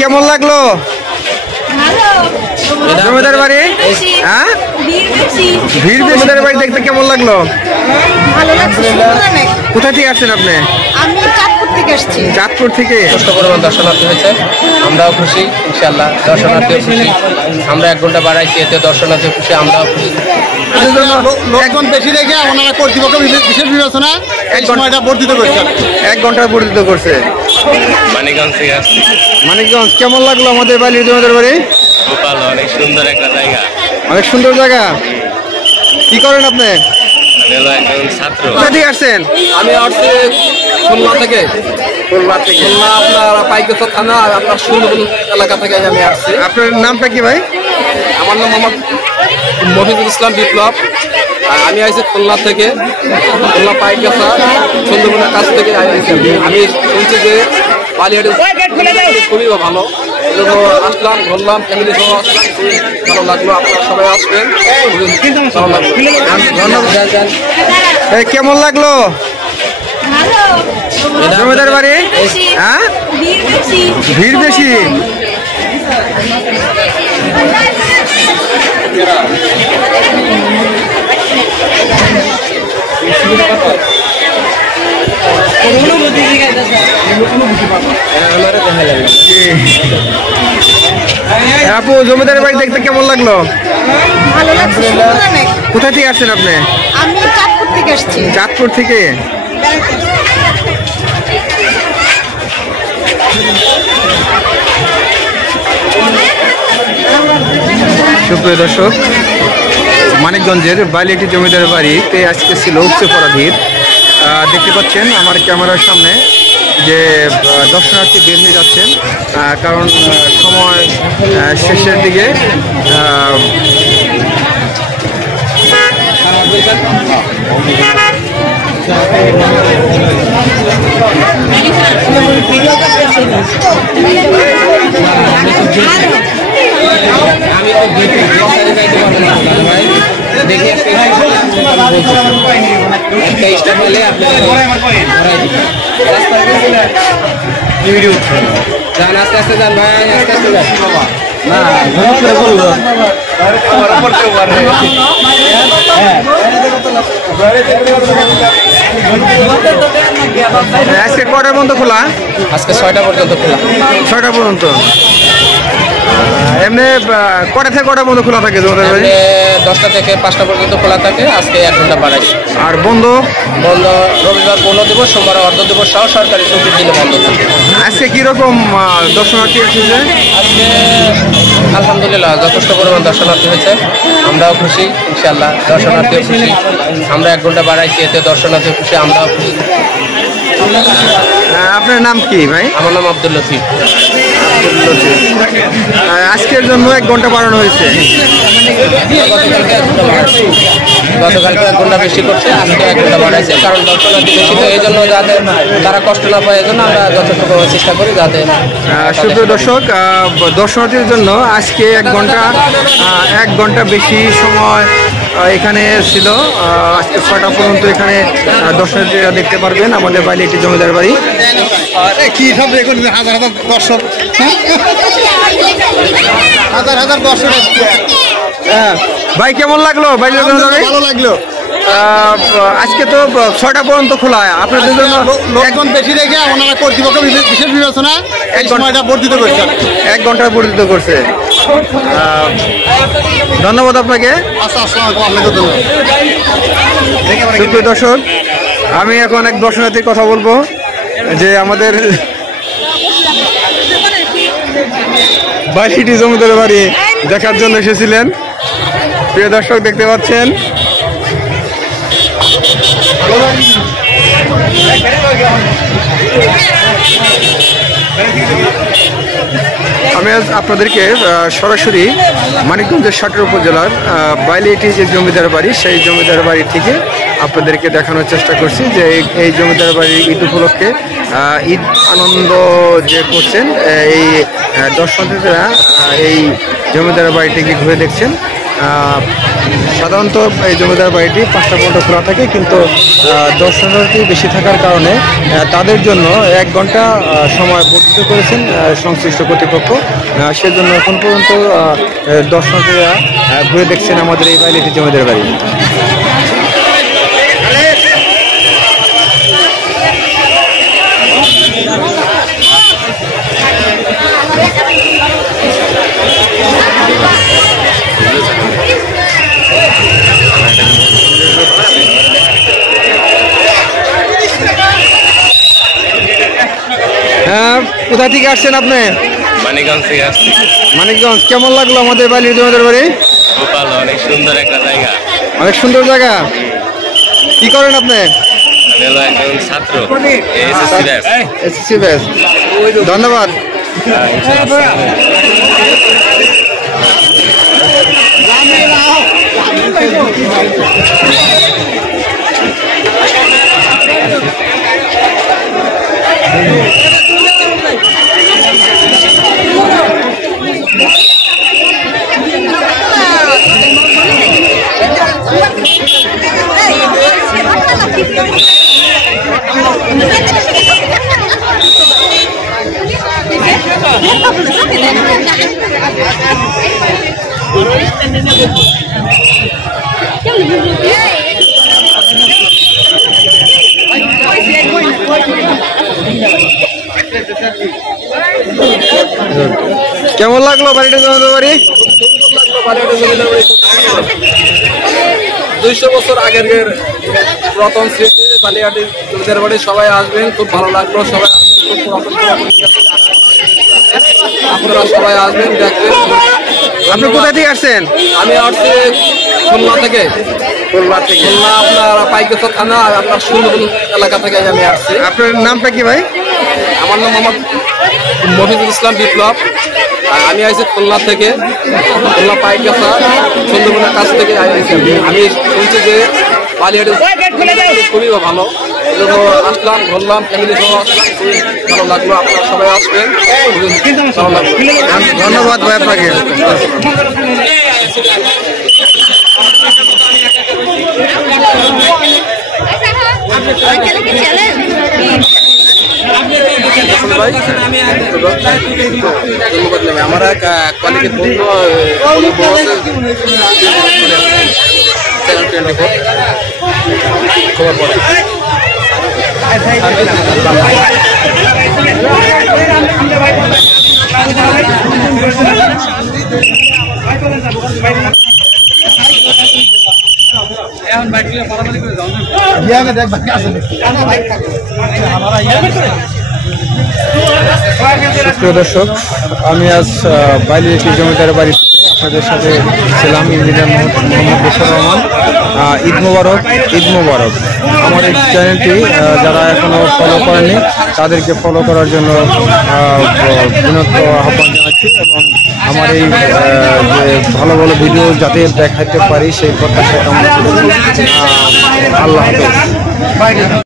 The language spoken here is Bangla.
কেমন লাগলো জমিদার বাড়ি? হ্যাঁ, ভিড় বেশি। জমিদার বাড়ি দেখতে কেমন লাগলো? কোথা থেকে আসছেন আপনি? চাঁদপুর থেকে। পরিমাণ দর্শনার্থী হয়েছে, আমরাও খুশি, ইনশাল্লাহ দর্শনার্থী খুশি। আমরা 1 ঘন্টা বাড়াইছি, এতে দর্শনার্থী খুশি, আমরাও খুশি। লোকজন বেশি দেখে ওনারা কর্তৃপক্ষ বিশেষ বিবেচনা এই সময়টা বর্ধিত করছে, 1 ঘন্টা বর্ধিত করছে। মানিকগঞ্জ থেকে আসছি। মানিকগঞ্জ কেমন লাগলো আমাদের বাড়ির জমিদার বাড়ি? ভালো, অনেক সুন্দর একটা জায়গা। অনেক সুন্দর জায়গা। কি করেন আপনি? আমি হলো একজন ছাত্র। কোথা থেকে আসছেন? আমি আসছি খুলনা থেকে। খুলনা আপনার পাইকচা থানা আপনার সুন্দরবন এলাকা থেকে আমি আসছি। আপনার নামটা কি ভাই? আমার নাম মোহাম্মদ মফিজুল ইসলাম বিপ্লব। আমি আসছি খুলনা থেকে, খুলনা পাইকচা সুন্দরবনের কাছ থেকে আমি শুনছি যে বালিয়াটি খুবই ভালো, এজন্য আসলাম, ঘুরলাম, ফ্যামিলি সহ আসলাম, ভালো লাগলো। আপনারা সবাই আসবেন, ভালো লাগলো। কেমন লাগলো জমিদার বাড়ি? হ্যাঁ, ভিড় বেশি। আপু জমিদার বাড়ি দেখতে কেমন লাগলো? ভালো লাগছে। কোথা থেকে আসছেন আপনি? আমি চাঁদপুর থেকে আসছি। চাঁদপুর থেকে। সুপ্রিয় দর্শক, মানিকগঞ্জের বালিয়াটি জমিদার বাড়িতে আজকে ছিল উপচে ভিড়। দেখতে পাচ্ছেন আমার ক্যামেরার সামনে যে দর্শনার্থী বের হয়ে যাচ্ছেন, কারণ সময় শেষের দিকে। যান আস্তে আস্তে যান ভাই, আস্তে আস্তে যান। আজকে কটার পর্যন্ত খোলা? আজকে 6টা পর্যন্ত খোলা। 6টা পর্যন্ত। এমনি কটা থেকে কটা পর্যন্ত খোলা থাকে জমিদার বাড়ি? 10টা থেকে 5টা পর্যন্ত খোলা থাকে। আজকে 1 ঘন্টা বাড়াইছে। আর বন্ধ রবিবার পূর্ণ দিবস, সোমবার অর্ধ দিবস সহ সরকারি ছুটির দিনে বন্ধ থাকে। আজকে কিরকম দর্শনার্থী এসেছে? আজকে আলহামদুলিল্লাহ যথেষ্ট পরিমাণ দর্শনার্থী হয়েছে, আমরাও খুশি, ইনশাল্লাহ দর্শনার্থীও খুশি। আমরা 1 ঘন্টা বাড়াইছি, এতে দর্শনার্থী খুশি, আমরাও খুশি। আপনার নাম কি ভাই? আমার নাম আব্দুল লতিফ। আজকের জন্য 1 ঘন্টা বাড়ানো হয়েছে। গতকালকে 1 ঘন্টা বেশি করছে, আজকে 1 ঘন্টা বাড়াইছে, কারণ দর্শনার্থী বেশি, তো এই জন্য যাতে তারা কষ্ট না পায়, এই জন্য আমরা যতটুকু চেষ্টা করি যাতে। সুপ্রিয় দর্শক, দর্শনার্থীর জন্য আজকে 1 ঘন্টা বেশি সময় এখানে ছিল। আজকে 6টা পর্যন্ত এখানে দর্শনার্থীরা দেখতে পারবেন আমাদের বালিয়াটি জমিদার বাড়ি। কি সব রেকর্ড, হাজার হাজার দর্শক, হাজার হাজার দর্শক। ভাই কেমন লাগলো? ভালো লাগলো। আজকে তো 6টা পর্যন্ত খোলা, আপনাদের জন্য লোকজন বেশি দেখে ওনারা কর্তৃপক্ষ বিশেষ বিবেচনা এই সময়টা বর্ধিত করছে, 1 ঘন্টা বর্ধিত করছে। ধন্যবাদ আপনাকে। সুপ্রিয় দর্শক, আমি এখন এক দর্শনার্থীর কথা বলবো যে আমাদের বালিয়াটি জমিদার বাড়ি দেখার জন্য এসেছিলেন। প্রিয় দর্শক, দেখতে পাচ্ছেন আমি আজ আপনাদেরকে সরাসরি মানিকগঞ্জের সাটুর উপজেলার বালিয়াটি যে জমিদার বাড়ি, সেই জমিদার বাড়ি থেকে আপনাদেরকে দেখানোর চেষ্টা করছি যে এই জমিদার বাড়ির ঈদ উপলক্ষে ঈদ আনন্দ যে করছেন এই দর্শনার্থীরা এই জমিদার বাড়িটিকে ঘুরে দেখছেন। সাধারণত এই জমিদার বাড়িটি 5টা পর্যন্ত খোলা থাকে, কিন্তু দর্শনার্থী বেশি থাকার কারণে তাদের জন্য 1 ঘন্টা সময় বর্ধিত করেছেন সংশ্লিষ্ট কর্তৃপক্ষ। সেজন্য এখন পর্যন্ত দর্শনার্থীরা ঘুরে দেখছেন আমাদের এই বাইলিটি জমিদার বাড়ি। হ্যাঁ, কোথা থেকে আসছেন আপনি? মানিকগঞ্জ থেকে আসছি। মানিকগঞ্জ। কেমন লাগলো আমাদের বাইলির জমিদার বাড়ি? খুব ভালো, অনেক সুন্দর একটা জায়গা। অনেক সুন্দর জায়গা। কি করেন আপনি? আমি হলো একজন ছাত্র, এসএসসি ব্যাচ। SSC batch. ধন্যবাদ। কেমন লাগলো বাড়িটা জমিদার বাড়ি? 200 বছর আগের প্রথম স্মৃতি বালিয়াটি জমিদার বাড়ি। সবাই আসবেন, খুব ভালো লাগলো। সবাই আপনারা সবাই আসবেন, দেখবেন। আপনি কোথা থেকে আসছেন? আমি আসছি খুলনা থেকে। খুলনা আপনার পাইকগাছা থানা, আপনার সুন্দরবন এলাকা থেকে আমি আসছি। আপনার নামটা কি ভাই? আমার নাম মোহাম্মদ মফিজুল ইসলাম বিপ্লব। আমি আইছি খুলনা থেকে, খুলনা পাইকগাছা সুন্দরবনের কাছ থেকে আইছি। আমি শুনছি যে বালিয়াটি খুবই ভালো, এজন্য আসলাম, ঘুরলাম, ফ্যামিলি সহ আসলাম, খুবই ভালো লাগলো। আপনারা সবাই আসবেন, ভালো লাগলো। ধন্যবাদ ভাই আপনাকে। আমার এক কোয়ালিটির বন্ধু খবর পড়ে। প্রিয় দর্শক, আমি আজ বাইলিটি জমিদার বাড়ি আপনাদের সাথে ছিলাম। ইঞ্জিনিয়ার মোহাম্মদ বশির রহমান। ঈদ মোবারক, ঈদ মোবারক। আমার এই চ্যানেলটি যারা এখনো ফলো করেনি তাদেরকে ফলো করার জন্য বিনত আহ্বান জানাচ্ছি, এবং আমার এই যে ভালো ভালো ভিডিও যাতে দেখাতে পারি সেই প্রত্যাশা কামনা করছি। আল্লাহ হাফেজ।